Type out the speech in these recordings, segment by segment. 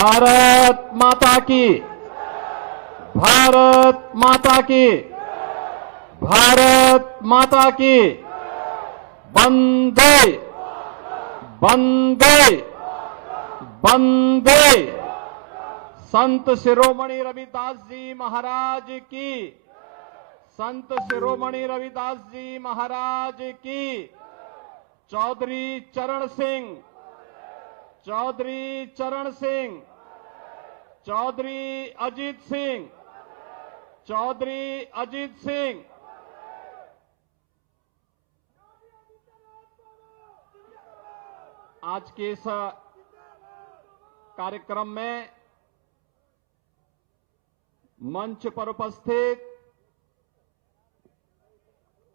भारत माता की, भारत माता की, भारत माता की। वंदे वंदे वंदे। संत शिरोमणि रविदास जी महाराज की, संत शिरोमणि रविदास जी महाराज की। चौधरी चरण सिंह, चौधरी चरण सिंह, चौधरी अजीत सिंह, चौधरी अजीत सिंह। आज के इस कार्यक्रम में मंच पर उपस्थित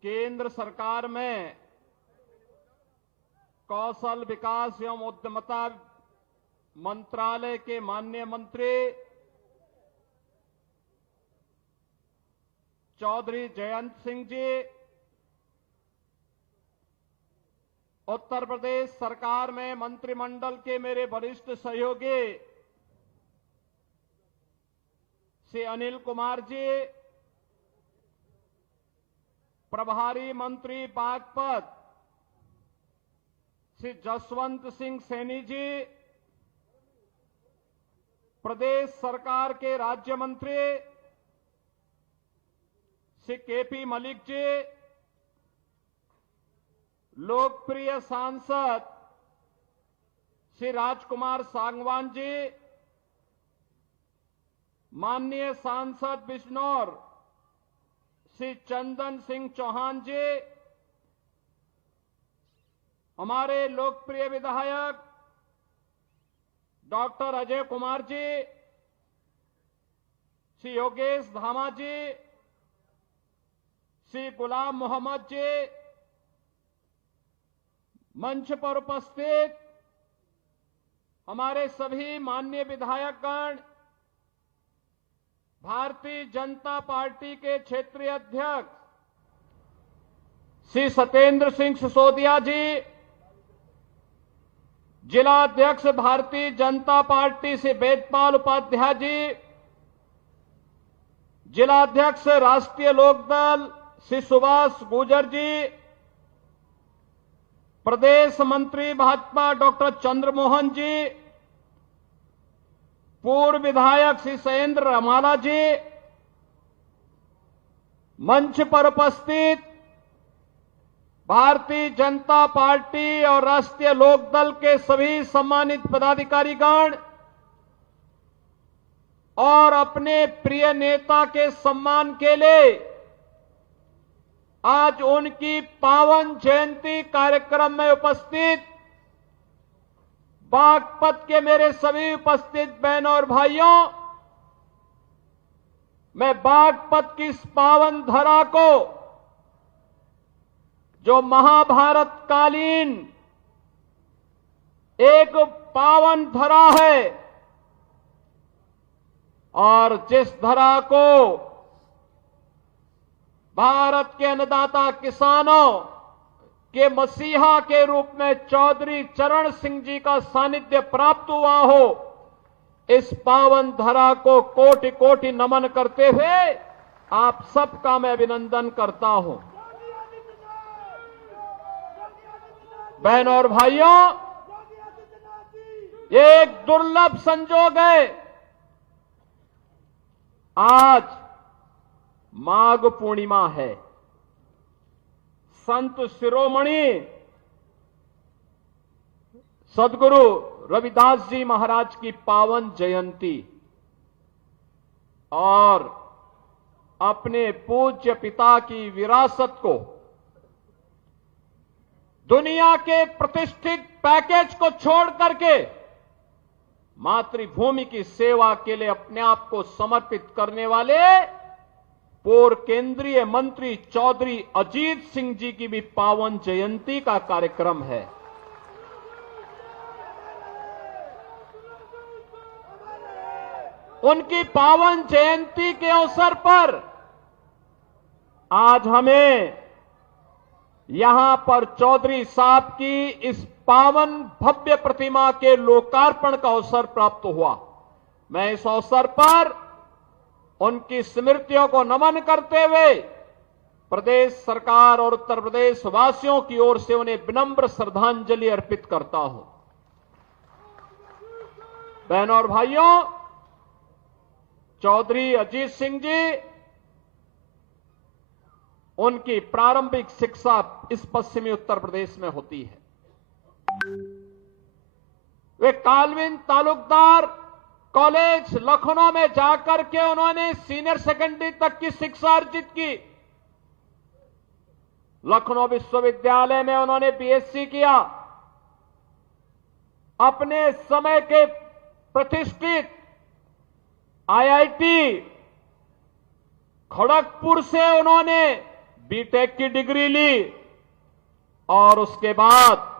केंद्र सरकार में कौशल विकास एवं उद्यमिता मंत्रालय के माननीय मंत्री चौधरी जयंत सिंह जी, उत्तर प्रदेश सरकार में मंत्रिमंडल के मेरे वरिष्ठ सहयोगी श्री अनिल कुमार जी, प्रभारी मंत्री बागपत श्री जसवंत सिंह सैनी जी, प्रदेश सरकार के राज्य मंत्री श्री केपी मलिक जी, लोकप्रिय सांसद श्री राजकुमार सांगवान जी, माननीय सांसद बिजनौर श्री चंदन सिंह चौहान जी, हमारे लोकप्रिय विधायक डॉक्टर अजय कुमार जी, श्री योगेश धामा जी, श्री गुलाम मोहम्मद जी, मंच पर उपस्थित हमारे सभी माननीय विधायकगण, भारतीय जनता पार्टी के क्षेत्रीय अध्यक्ष श्री सत्येंद्र सिंह सिसोदिया जी, जिला अध्यक्ष भारतीय जनता पार्टी से वेदपाल उपाध्याय जी, जिला अध्यक्ष राष्ट्रीय लोकदल श्री सुभाष गुर्जर जी, प्रदेश मंत्री भाजपा डॉक्टर चंद्रमोहन जी, पूर्व विधायक श्री शैलेंद्र रमाला जी, मंच पर उपस्थित भारतीय जनता पार्टी और राष्ट्रीय लोकदल के सभी सम्मानित पदाधिकारीगण और अपने प्रिय नेता के सम्मान के लिए आज उनकी पावन जयंती कार्यक्रम में उपस्थित बागपत के मेरे सभी उपस्थित बहनों और भाइयों, मैं बागपत की इस पावन धरा को, जो महाभारत कालीन एक पावन धरा है और जिस धरा को भारत के अन्नदाता किसानों के मसीहा के रूप में चौधरी चरण सिंह जी का सानिध्य प्राप्त हुआ हो, इस पावन धरा को कोटि कोटि नमन करते हुए आप सबका मैं अभिनंदन करता हूं। बहनों और भाइयों, ये एक दुर्लभ संजोग है। आज माघ पूर्णिमा है, संत शिरोमणि सदगुरु रविदास जी महाराज की पावन जयंती और अपने पूज्य पिता की विरासत को, दुनिया के प्रतिष्ठित पैकेज को छोड़ करके मातृभूमि की सेवा के लिए अपने आप को समर्पित करने वाले पूर्व केंद्रीय मंत्री चौधरी अजीत सिंह जी की भी पावन जयंती का कार्यक्रम है। उनकी पावन जयंती के अवसर पर आज हमें यहां पर चौधरी साहब की इस पावन भव्य प्रतिमा के लोकार्पण का अवसर प्राप्त हुआ। मैं इस अवसर पर उनकी स्मृतियों को नमन करते हुए प्रदेश सरकार और उत्तर प्रदेश वासियों की ओर से उन्हें विनम्र श्रद्धांजलि अर्पित करता हूं। बहनों और भाइयों, चौधरी अजीत सिंह जी, उनकी प्रारंभिक शिक्षा इस पश्चिमी उत्तर प्रदेश में होती है। वे कालविन तालुकदार कॉलेज लखनऊ में जाकर के उन्होंने सीनियर सेकेंडरी तक की शिक्षा अर्जित की। लखनऊ विश्वविद्यालय में उन्होंने बीएससी किया। अपने समय के प्रतिष्ठित आईआईटी खड़गपुर से उन्होंने बीटेक की डिग्री ली और उसके बाद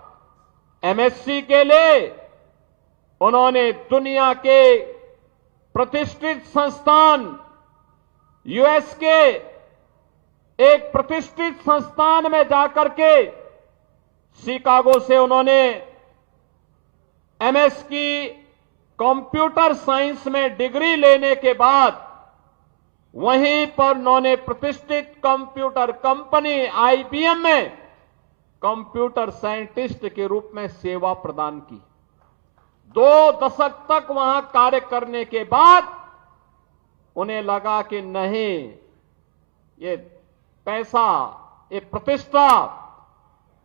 एमएससी के लिए उन्होंने दुनिया के प्रतिष्ठित संस्थान यूएस के एक प्रतिष्ठित संस्थान में जाकर के शिकागो से उन्होंने एमएस की कंप्यूटर साइंस में डिग्री लेने के बाद वहीं पर उन्होंने प्रतिष्ठित कंप्यूटर कंपनी आईबीएम में कंप्यूटर साइंटिस्ट के रूप में सेवा प्रदान की। 2 दशक तक वहां कार्य करने के बाद उन्हें लगा कि नहीं, ये पैसा, ये प्रतिष्ठा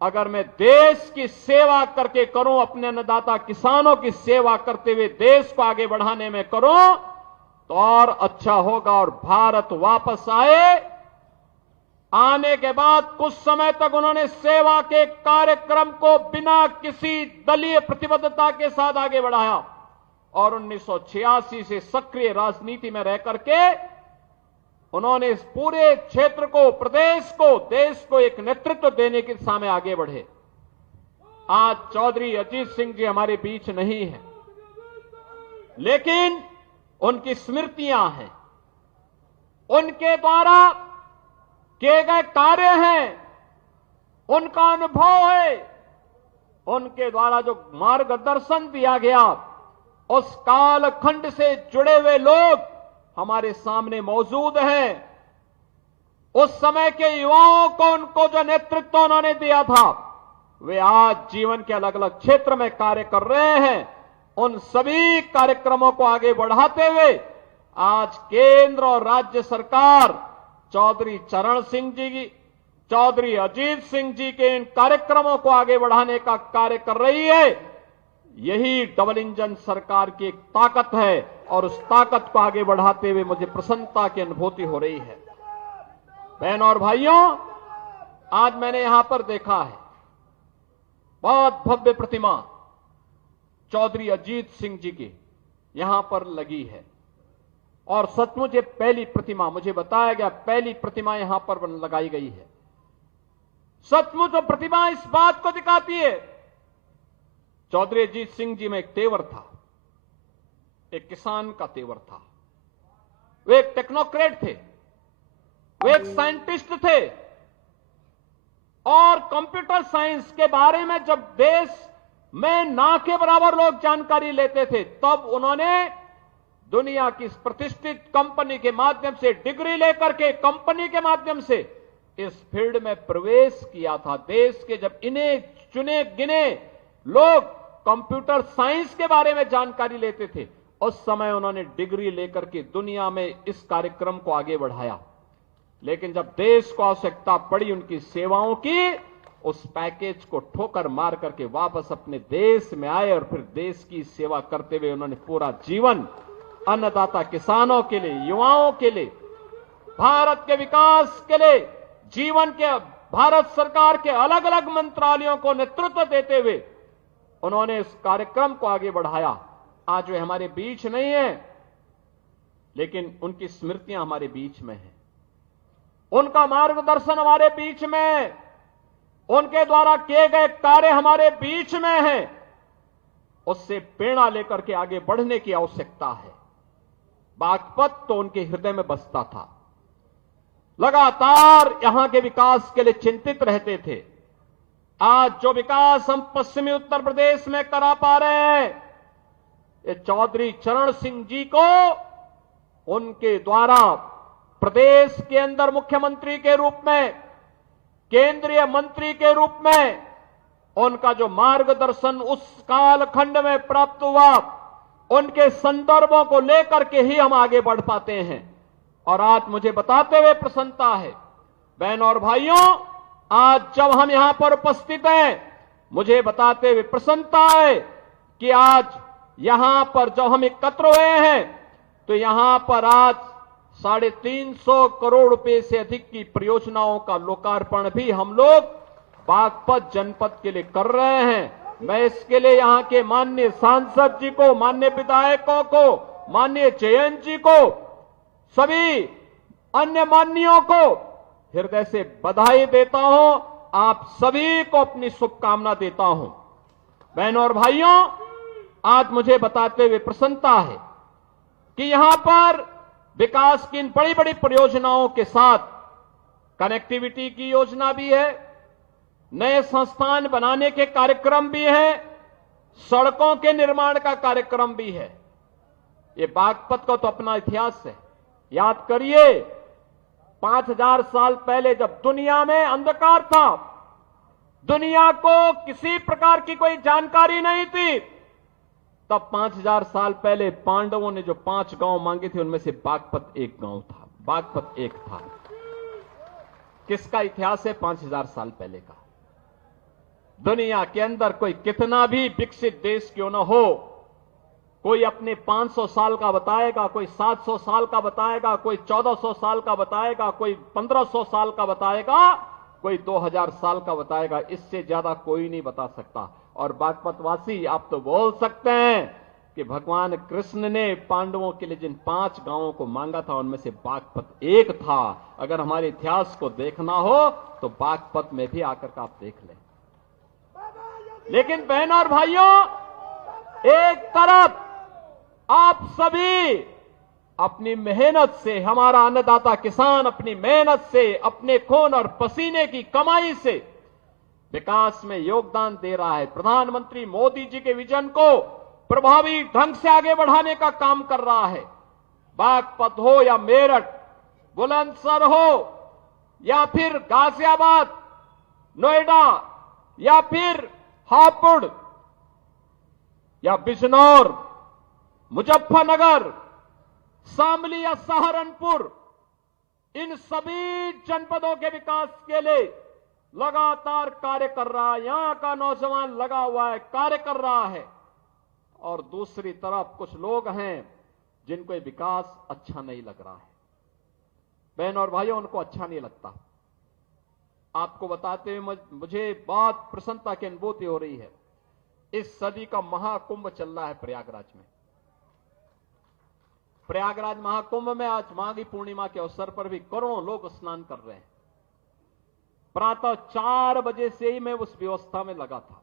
अगर मैं देश की सेवा करके करूं, अपने अन्नदाता किसानों की सेवा करते हुए देश को आगे बढ़ाने में करूं तो और अच्छा होगा। और भारत वापस आने के बाद कुछ समय तक उन्होंने सेवा के कार्यक्रम को बिना किसी दलीय प्रतिबद्धता के साथ आगे बढ़ाया और 1986 से सक्रिय राजनीति में रह करके उन्होंने इस पूरे क्षेत्र को, प्रदेश को, देश को एक नेतृत्व देने की दिशा में आगे बढ़े। आज चौधरी अजीत सिंह जी हमारे बीच नहीं है, लेकिन उनकी स्मृतियां हैं, उनके द्वारा किए गए कार्य हैं, उनका अनुभव है, उनके द्वारा जो मार्गदर्शन दिया गया, उस कालखंड से जुड़े हुए लोग हमारे सामने मौजूद हैं। उस समय के युवाओं को, उनको जो नेतृत्व उन्होंने दिया था, वे आज जीवन के अलग अलग क्षेत्र में कार्य कर रहे हैं। उन सभी कार्यक्रमों को आगे बढ़ाते हुए आज केंद्र और राज्य सरकार चौधरी चरण सिंह जी की, चौधरी अजीत सिंह जी के इन कार्यक्रमों को आगे बढ़ाने का कार्य कर रही है। यही डबल इंजन सरकार की एक ताकत है और उस ताकत को आगे बढ़ाते हुए मुझे प्रसन्नता की अनुभूति हो रही है। बहनों और भाइयों, आज मैंने यहां पर देखा है बहुत भव्य प्रतिमा चौधरी अजीत सिंह जी की यहां पर लगी है और सचमुच ये पहली प्रतिमा, मुझे बताया गया पहली प्रतिमा यहां पर लगाई गई है। सचमुच वो प्रतिमा इस बात को दिखाती है, चौधरी अजीत सिंह जी में एक तेवर था, एक किसान का तेवर था। वे एक टेक्नोक्रेट थे, वे एक साइंटिस्ट थे और कंप्यूटर साइंस के बारे में जब देश में ना के बराबर लोग जानकारी लेते थे, तब उन्होंने दुनिया की इस प्रतिष्ठित कंपनी के माध्यम से डिग्री लेकर के कंपनी के माध्यम से इस फील्ड में प्रवेश किया था। देश के जब इन्हें चुने गिने लोग कंप्यूटर साइंस के बारे में जानकारी लेते थे, उस समय उन्होंने डिग्री लेकर के दुनिया में इस कार्यक्रम को आगे बढ़ाया। लेकिन जब देश को आवश्यकता पड़ी उनकी सेवाओं की, उस पैकेज को ठोकर मार करके वापस अपने देश में आए और फिर देश की सेवा करते हुए उन्होंने पूरा जीवन अन्नदाता किसानों के लिए, युवाओं के लिए, भारत के विकास के लिए जीवन के भारत सरकार के अलग अलग मंत्रालयों को नेतृत्व देते हुए उन्होंने इस कार्यक्रम को आगे बढ़ाया। आज वे हमारे बीच नहीं है, लेकिन उनकी स्मृतियां हमारे बीच में हैं, उनका मार्गदर्शन हमारे बीच में है, उनके द्वारा किए गए कार्य हमारे बीच में है। उससे प्रेरणा लेकर के आगे बढ़ने की आवश्यकता है। बागपत तो उनके हृदय में बसता था, लगातार यहां के विकास के लिए चिंतित रहते थे। आज जो विकास हम पश्चिमी उत्तर प्रदेश में करा पा रहे हैं, ये चौधरी चरण सिंह जी को उनके द्वारा प्रदेश के अंदर मुख्यमंत्री के रूप में, केंद्रीय मंत्री के रूप में उनका जो मार्गदर्शन उस कालखंड में प्राप्त हुआ, उनके संदर्भों को लेकर के ही हम आगे बढ़ पाते हैं। और आज मुझे बताते हुए प्रसन्नता है, बहनों और भाइयों, आज जब हम यहां पर उपस्थित हैं, मुझे बताते हुए प्रसन्नता है कि आज यहां पर जब हम एकत्र हुए हैं तो यहां पर आज 350 करोड़ रुपए से अधिक की परियोजनाओं का लोकार्पण भी हम लोग बागपत जनपद के लिए कर रहे हैं। मैं इसके लिए यहां के माननीय सांसद जी को, माननीय विधायकों को, माननीय जयंत जी को, सभी अन्य माननीयों को हृदय से बधाई देता हूं। आप सभी को अपनी शुभकामना देता हूं। बहनों और भाइयों, आज मुझे बताते हुए प्रसन्नता है कि यहां पर विकास की इन बड़ी बड़ी परियोजनाओं के साथ कनेक्टिविटी की योजना भी है, नए संस्थान बनाने के कार्यक्रम भी है, सड़कों के निर्माण का कार्यक्रम भी है। ये बागपत का तो अपना इतिहास है। याद करिए, 5000 साल पहले जब दुनिया में अंधकार था, दुनिया को किसी प्रकार की कोई जानकारी नहीं थी, तब 5000 साल पहले पांडवों ने जो 5 गांव मांगे थे, उनमें से बागपत एक गांव था, बागपत एक था। किसका इतिहास है? 5000 साल पहले का। दुनिया के अंदर कोई कितना भी विकसित देश क्यों न हो, कोई अपने 500 साल का बताएगा, कोई 700 साल का बताएगा, कोई 1400 साल का बताएगा, कोई 1500 साल का बताएगा, कोई 2000 साल का बताएगा। इससे ज्यादा कोई नहीं बता सकता। और बागपतवासी, आप तो बोल सकते हैं कि भगवान कृष्ण ने पांडवों के लिए जिन 5 गांवों को मांगा था, उनमें से बागपत एक था। अगर हमारे इतिहास को देखना हो तो बागपत में भी आकर के आप देख लें। लेकिन बहनों और भाइयों, एक तरफ आप सभी अपनी मेहनत से, हमारा अन्नदाता किसान अपनी मेहनत से, अपने खून और पसीने की कमाई से विकास में योगदान दे रहा है। प्रधानमंत्री मोदी जी के विजन को प्रभावी ढंग से आगे बढ़ाने का काम कर रहा है। बागपत हो या मेरठ, बुलंदशहर हो या फिर गाजियाबाद, नोएडा या फिर हापुड़ या बिजनौर, मुजफ्फरनगर, शामली या सहारनपुर, इन सभी जनपदों के विकास के लिए लगातार कार्य कर रहा है। यहां का नौजवान लगा हुआ है, कार्य कर रहा है। और दूसरी तरफ कुछ लोग हैं जिनको ये विकास अच्छा नहीं लग रहा है। बहन और भाइयों, उनको अच्छा नहीं लगता। आपको बताते हुए मुझे बहुत प्रसन्नता की अनुभूति हो रही है। इस सदी का महाकुंभ चल रहा है प्रयागराज में। प्रयागराज महाकुंभ में आज माघी पूर्णिमा के अवसर पर भी करोड़ों लोग स्नान कर रहे हैं। प्रातः 4 बजे से ही मैं उस व्यवस्था में लगा था।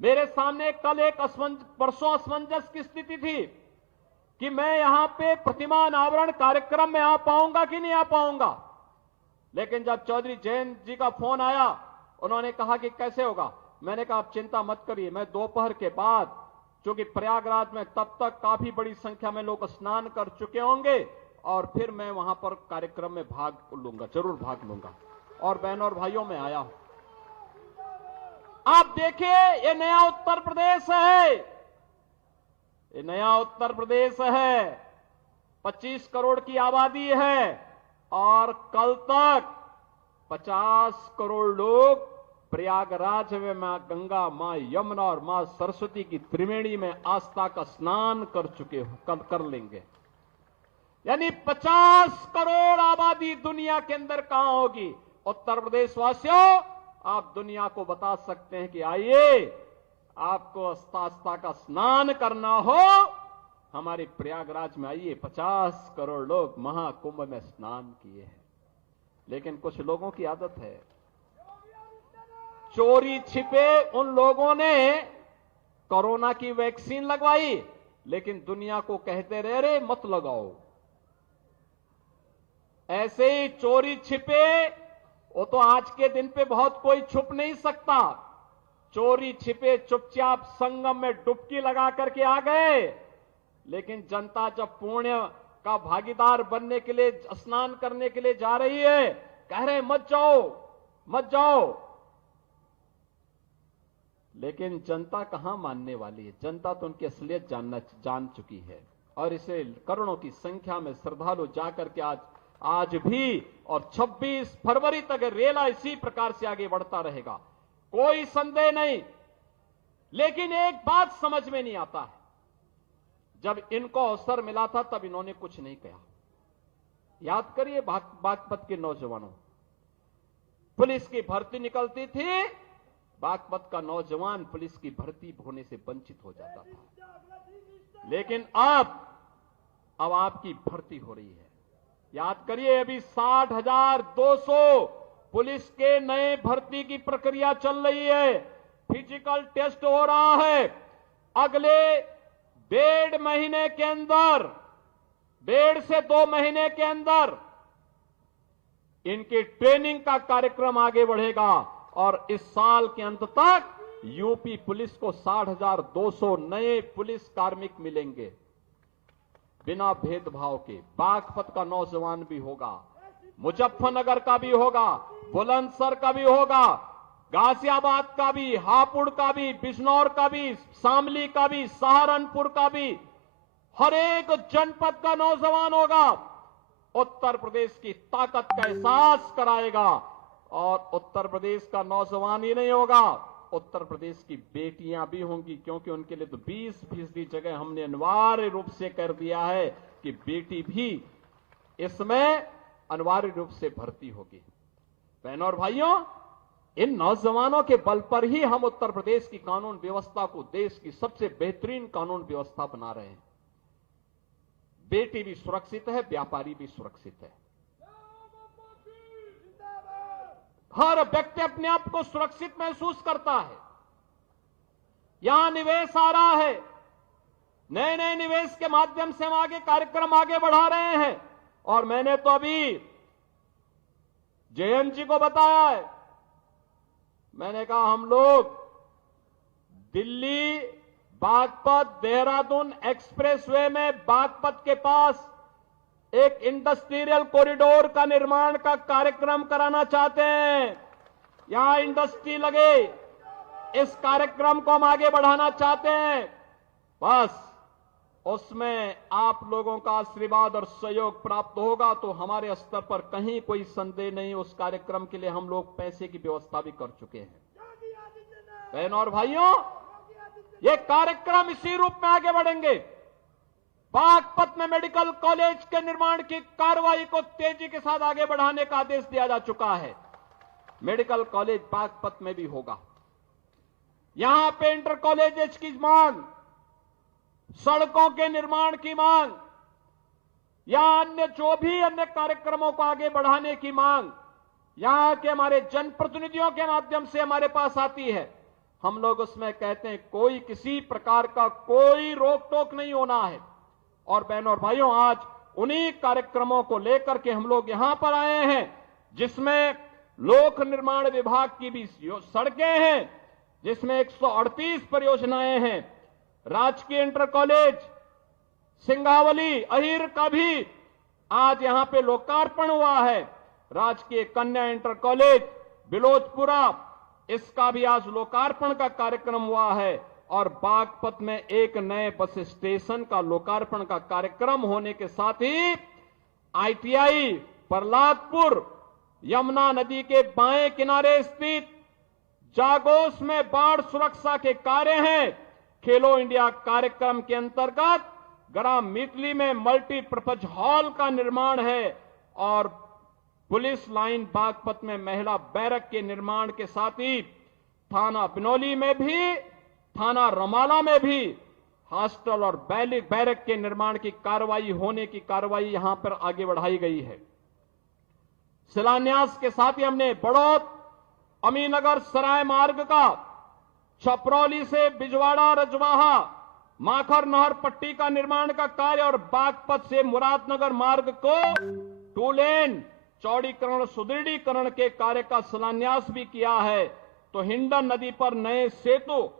मेरे सामने कल एक परसों असमंजस की स्थिति थी कि मैं यहां पे प्रतिमा अनावरण कार्यक्रम में आ पाऊंगा कि नहीं आ पाऊंगा। लेकिन जब चौधरी जयंत जी का फोन आया, उन्होंने कहा कि कैसे होगा। मैंने कहा आप चिंता मत करिए, मैं दोपहर के बाद, क्योंकि प्रयागराज में तब तक काफी बड़ी संख्या में लोग स्नान कर चुके होंगे, और फिर मैं वहां पर कार्यक्रम में भाग लूंगा, जरूर भाग लूंगा। और बहनों और भाइयों, में आया हूं। आप देखिए, ये नया उत्तर प्रदेश है, ये नया उत्तर प्रदेश है। 25 करोड़ की आबादी है और कल तक 50 करोड़ लोग प्रयागराज में मां गंगा, मां यमुना और मां सरस्वती की त्रिवेणी में आस्था का स्नान कर लेंगे। यानी 50 करोड़ आबादी दुनिया के अंदर कहां होगी। उत्तर प्रदेश वासियों, आप दुनिया को बता सकते हैं कि आइए, आपको आस्था का स्नान करना हो, हमारे प्रयागराज में आइए। 50 करोड़ लोग महाकुंभ में स्नान किए हैं। लेकिन कुछ लोगों की आदत है, चोरी छिपे उन लोगों ने कोरोना की वैक्सीन लगवाई, लेकिन दुनिया को कहते रहे मत लगाओ। ऐसे ही चोरी छिपे, वो तो आज के दिन पे बहुत कोई छुप नहीं सकता। चोरी छिपे चुपचाप संगम में डुबकी लगा करके आ गए, लेकिन जनता जब पुण्य का भागीदार बनने के लिए, स्नान करने के लिए जा रही है, कह रहे मत जाओ मत जाओ। लेकिन जनता कहां मानने वाली है? जनता तो उनकी असलियत जान चुकी है, और इसे करोड़ों की संख्या में श्रद्धालु जाकर के आज भी और 26 फरवरी तक रेला इसी प्रकार से आगे बढ़ता रहेगा, कोई संदेह नहीं। लेकिन एक बात समझ में नहीं आता है, जब इनको अवसर मिला था तब इन्होंने कुछ नहीं कहा। याद करिए बागपत के नौजवानों, पुलिस की भर्ती निकलती थी, बागपत का नौजवान पुलिस की भर्ती होने से वंचित हो जाता था। लेकिन अब आपकी भर्ती हो रही है। याद करिए, अभी 60,200 पुलिस के नए भर्ती की प्रक्रिया चल रही है, फिजिकल टेस्ट हो रहा है। अगले 1.5 महीने के अंदर, 1.5 से 2 महीने के अंदर इनकी ट्रेनिंग का कार्यक्रम आगे बढ़ेगा, और इस साल के अंत तक यूपी पुलिस को 60,200 नए पुलिस कार्मिक मिलेंगे, बिना भेदभाव के। बागपत का नौजवान भी होगा, मुजफ्फरनगर का भी होगा, बुलंदशहर का भी होगा, गाजियाबाद का भी, हापुड़ का भी, बिजनौर का भी, शामली का भी, सहारनपुर का भी, हर एक जनपद का नौजवान होगा। उत्तर प्रदेश की ताकत का एहसास कराएगा, और उत्तर प्रदेश का नौजवान ही नहीं होगा, उत्तर प्रदेश की बेटियां भी होंगी, क्योंकि उनके लिए तो 20% जगह हमने अनिवार्य रूप से कर दिया है कि बेटी भी इसमें अनिवार्य रूप से भर्ती होगी। बहनों और भाइयों, इन नौजवानों के बल पर ही हम उत्तर प्रदेश की कानून व्यवस्था को देश की सबसे बेहतरीन कानून व्यवस्था बना रहे हैं। बेटी भी सुरक्षित है, व्यापारी भी सुरक्षित है, हर व्यक्ति अपने आप को सुरक्षित महसूस करता है। यहां निवेश आ रहा है, नए नए निवेश के माध्यम से हम आगे कार्यक्रम आगे बढ़ा रहे हैं। और मैंने तो अभी जयंत जी को बताया है, मैंने कहा हम लोग दिल्ली बागपत देहरादून एक्सप्रेसवे में बागपत के पास एक इंडस्ट्रियल कॉरिडोर का निर्माण का कार्यक्रम कराना चाहते हैं। यहां इंडस्ट्री लगे, इस कार्यक्रम को हम आगे बढ़ाना चाहते हैं। बस उसमें आप लोगों का आशीर्वाद और सहयोग प्राप्त होगा तो हमारे स्तर पर कहीं कोई संदेह नहीं, उस कार्यक्रम के लिए हम लोग पैसे की व्यवस्था भी कर चुके हैं। बहनों और भाइयों, ये कार्यक्रम इसी रूप में आगे बढ़ेंगे। बागपत में मेडिकल कॉलेज के निर्माण की कार्रवाई को तेजी के साथ आगे बढ़ाने का आदेश दिया जा चुका है। मेडिकल कॉलेज बागपत में भी होगा। यहां पे इंटर कॉलेजेस की मांग, सड़कों के निर्माण की मांग, या अन्य जो भी अन्य कार्यक्रमों को आगे बढ़ाने की मांग यहां के हमारे जनप्रतिनिधियों के माध्यम से हमारे पास आती है। हम लोग उसमें कहते हैं कोई किसी प्रकार का कोई रोक टोक नहीं होना है। और बहनों और भाइयों, आज उन्हीं कार्यक्रमों को लेकर के हम लोग यहां पर आए हैं, जिसमें लोक निर्माण विभाग की भी सड़कें हैं, जिसमें 138 परियोजनाएं हैं। राजकीय इंटर कॉलेज सिंगावली अहिर का भी आज यहां पे लोकार्पण हुआ है। राजकीय कन्या इंटर कॉलेज बिलोचपुरा, इसका भी आज लोकार्पण का कार्यक्रम हुआ है। और बागपत में एक नए बस स्टेशन का लोकार्पण का कार्यक्रम होने के साथ ही आईटीआई प्रहलादपुर यमुना नदी के बाएं किनारे स्थित जागोस में बाढ़ सुरक्षा के कार्य हैं। खेलो इंडिया कार्यक्रम के अंतर्गत ग्राम मितली में मल्टीपर्पज हॉल का निर्माण है, और पुलिस लाइन बागपत में महिला बैरक के निर्माण के साथ ही थाना बिनौली में भी, थाना रमाला में भी हॉस्टल और बैरक के निर्माण की कार्रवाई होने की कार्रवाई यहां पर आगे बढ़ाई गई है। शिलान्यास के साथ ही हमने बड़ौद अमीनगर सराय मार्ग का, छपरौली से बिजवाड़ा रजवाहा माखर नहर पट्टी का निर्माण का कार्य, और बागपत से मुरादनगर मार्ग को 2 लेन चौड़ीकरण सुदृढ़ीकरण के कार्य का शिलान्यास भी किया है। तो हिंडन नदी पर नए सेतु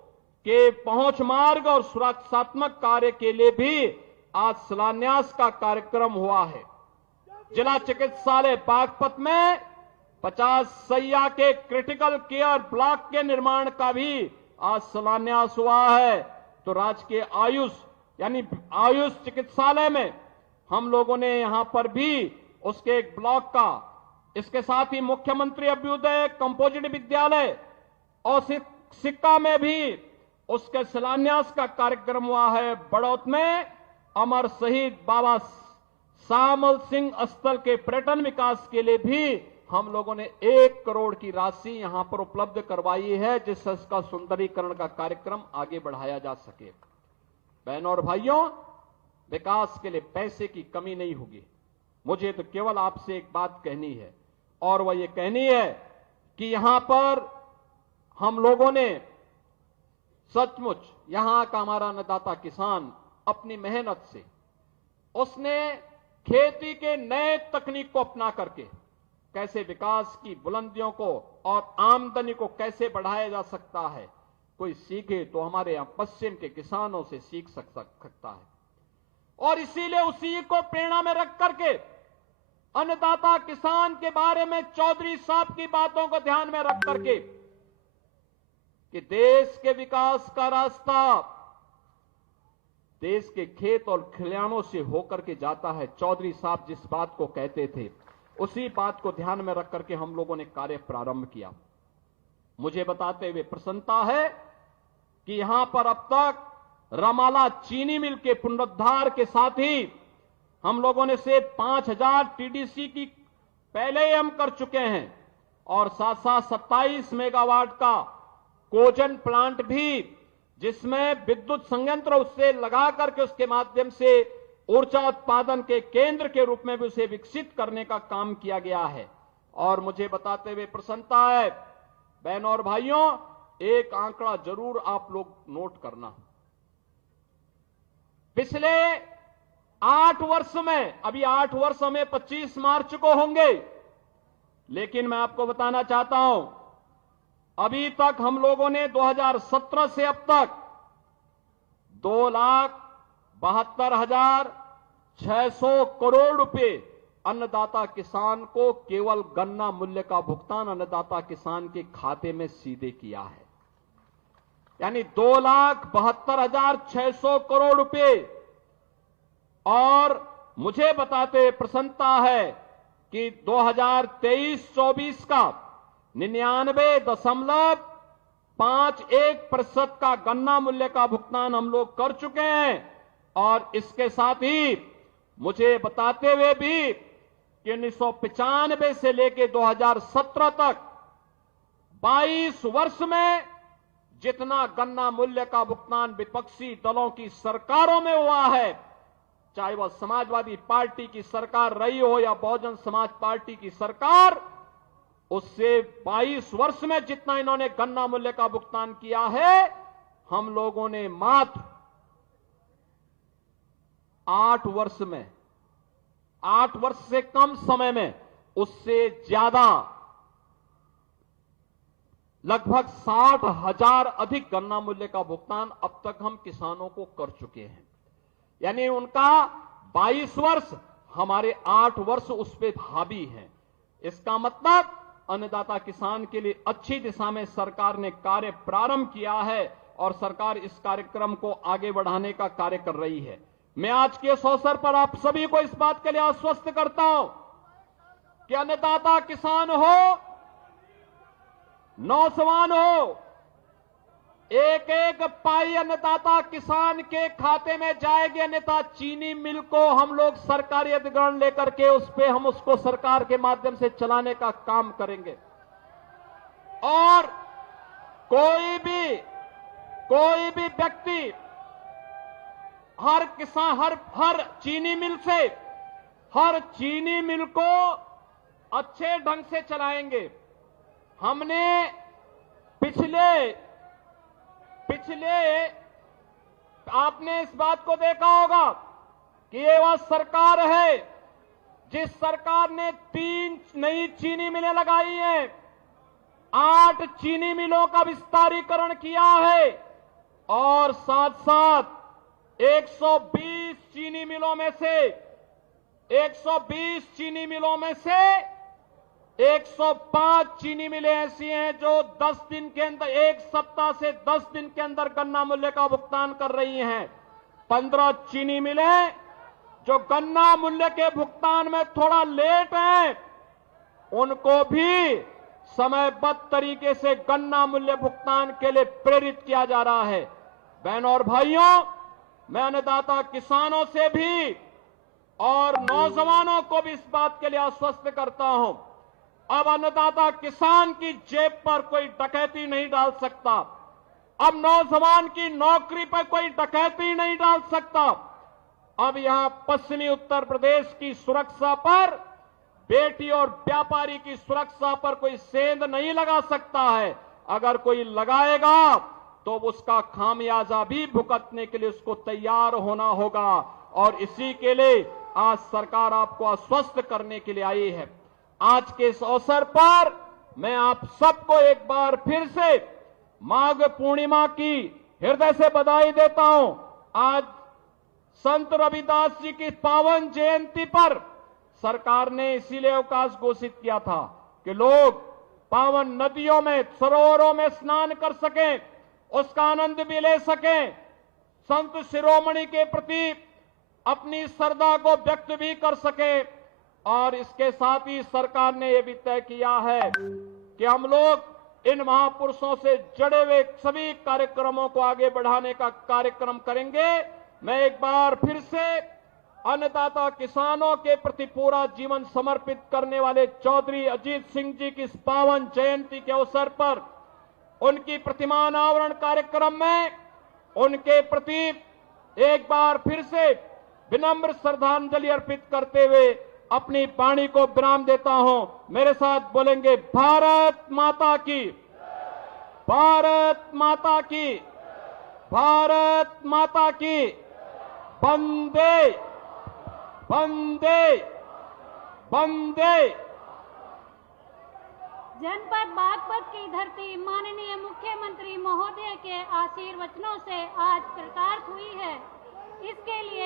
के पहुंच मार्ग और सुरक्षात्मक कार्य के लिए भी आज शिलान्यास का कार्यक्रम हुआ है। जिला चिकित्सालय बागपत में 50 सैया के क्रिटिकल केयर ब्लॉक के निर्माण का भी आज शिलान्यास हुआ है। तो राजकीय आयुष यानी आयुष चिकित्सालय में हम लोगों ने यहां पर भी उसके एक ब्लॉक का, इसके साथ ही मुख्यमंत्री अभ्युदय कंपोजिट विद्यालय और सिक्का में भी उसके शिलान्यास का कार्यक्रम हुआ है। बड़ौत में अमर शहीद बाबा श्यामल सिंह स्थल के पर्यटन विकास के लिए भी हम लोगों ने 1 करोड़ की राशि यहां पर उपलब्ध करवाई है, जिससे इसका सुंदरीकरण का कार्यक्रम आगे बढ़ाया जा सके। बहनों और भाइयों, विकास के लिए पैसे की कमी नहीं होगी। मुझे तो केवल आपसे एक बात कहनी है, और वह ये कहनी है कि यहां पर हम लोगों ने सचमुच यहां का हमारा अन्नदाता किसान अपनी मेहनत से उसने खेती के नए तकनीक को अपना करके कैसे विकास की बुलंदियों को और आमदनी को कैसे बढ़ाया जा सकता है, कोई सीखे तो हमारे यहां पश्चिम के किसानों से सीख सकता है। और इसीलिए उसी को प्रेरणा में रख करके अन्नदाता किसान के बारे में चौधरी साहब की बातों को ध्यान में रख करके कि देश के विकास का रास्ता देश के खेत और खलिहानों से होकर के जाता है। चौधरी साहब जिस बात को कहते थे उसी बात को ध्यान में रख करके हम लोगों ने कार्य प्रारंभ किया। मुझे बताते हुए प्रसन्नता है कि यहां पर अब तक रमाला चीनी मिल के पुनरुद्धार के साथ ही हम लोगों ने से 5000 टीडीसी की पहले ही हम कर चुके हैं, और साथ साथ 27 मेगावाट का कोजन प्लांट भी, जिसमें विद्युत संयंत्र उससे लगा करके उसके माध्यम से ऊर्जा उत्पादन के केंद्र के रूप में भी उसे विकसित करने का काम किया गया है। और मुझे बताते हुए प्रसन्नता है बहनों और भाइयों, एक आंकड़ा जरूर आप लोग नोट करना। पिछले 8 वर्ष में, अभी 8 वर्ष हमें 25 मार्च को होंगे, लेकिन मैं आपको बताना चाहता हूं अभी तक हम लोगों ने 2017 से अब तक 2,72,600 करोड़ रुपए अन्नदाता किसान को केवल गन्ना मूल्य का भुगतान अन्नदाता किसान के खाते में सीधे किया है। यानी 2,72,600 करोड़ रुपए। और मुझे बताते प्रसन्नता है कि 2023-24 का 99.51% का गन्ना मूल्य का भुगतान हम लोग कर चुके हैं। और इसके साथ ही मुझे बताते हुए भी कि 1995 से लेकर 2017 तक 22 वर्ष में जितना गन्ना मूल्य का भुगतान विपक्षी दलों की सरकारों में हुआ है, चाहे वह समाजवादी पार्टी की सरकार रही हो या बहुजन समाज पार्टी की सरकार, उससे 22 वर्ष में जितना इन्होंने गन्ना मूल्य का भुगतान किया है, हम लोगों ने मात्र 8 वर्ष में, 8 वर्ष से कम समय में उससे ज्यादा लगभग 60,000 अधिक गन्ना मूल्य का भुगतान अब तक हम किसानों को कर चुके हैं। यानी उनका 22 वर्ष, हमारे 8 वर्ष उस पर हावी हैं। इसका मतलब अन्नदाता किसान के लिए अच्छी दिशा में सरकार ने कार्य प्रारंभ किया है और सरकार इस कार्यक्रम को आगे बढ़ाने का कार्य कर रही है। मैं आज के इस अवसर पर आप सभी को इस बात के लिए आश्वस्त करता हूं कि अन्नदाता किसान हो, नौजवान हो, एक एक पाई अन्नदाता किसान के खाते में जाएगी। अन्यथा चीनी मिल को हम लोग सरकारी अधिग्रहण लेकर के उस पे हम उसको सरकार के माध्यम से चलाने का काम करेंगे। और कोई भी व्यक्ति हर किसान हर चीनी मिल को अच्छे ढंग से चलाएंगे। हमने पिछले आपने इस बात को देखा होगा कि ये वह सरकार है जिस सरकार ने 3 नई चीनी मिलें लगाई हैं। 8 चीनी मिलों का विस्तारीकरण किया है और साथ साथ 120 चीनी मिलों में से 105 चीनी मिलें ऐसी हैं जो 10 दिन के अंदर, एक सप्ताह से 10 दिन के अंदर गन्ना मूल्य का भुगतान कर रही हैं। 15 चीनी मिलें जो गन्ना मूल्य के भुगतान में थोड़ा लेट हैं, उनको भी समयबद्ध तरीके से गन्ना मूल्य भुगतान के लिए प्रेरित किया जा रहा है। बहनों और भाइयों, मैं अन्नदाता किसानों से भी और नौजवानों को भी इस बात के लिए आश्वस्त करता हूं, अब अन्नदाता किसान की जेब पर कोई डकैती नहीं डाल सकता। अब नौजवान की नौकरी पर कोई डकैती नहीं डाल सकता। अब यहां पश्चिमी उत्तर प्रदेश की सुरक्षा पर, बेटी और व्यापारी की सुरक्षा पर कोई सेंध नहीं लगा सकता है। अगर कोई लगाएगा तो उसका खामियाजा भी भुगतने के लिए उसको तैयार होना होगा। और इसी के लिए आज सरकार आपको आश्वस्त करने के लिए आई है। आज के इस अवसर पर मैं आप सबको एक बार फिर से माघ पूर्णिमा की हृदय से बधाई देता हूं। आज संत रविदास जी की पावन जयंती पर सरकार ने इसीलिए अवकाश घोषित किया था कि लोग पावन नदियों में, सरोवरों में स्नान कर सकें, उसका आनंद भी ले सकें, संत शिरोमणि के प्रति अपनी श्रद्धा को व्यक्त भी कर सकें। और इसके साथ ही सरकार ने यह भी तय किया है कि हम लोग इन महापुरुषों से जुड़े हुए सभी कार्यक्रमों को आगे बढ़ाने का कार्यक्रम करेंगे। मैं एक बार फिर से अन्नदाता किसानों के प्रति पूरा जीवन समर्पित करने वाले चौधरी अजीत सिंह जी की इस पावन जयंती के अवसर पर उनकी प्रतिमा अनावरण कार्यक्रम में उनके प्रति एक बार फिर से विनम्र श्रद्धांजलि अर्पित करते हुए अपनी वाणी को विराम देता हूं। मेरे साथ बोलेंगे, भारत माता की, भारत माता की, भारत माता की, वंदे वंदे वंदे। जनपद बागपत की धरती माननीय मुख्यमंत्री महोदय के आशीर्वचनों से आज कृतार्थ हुई है। इसके लिए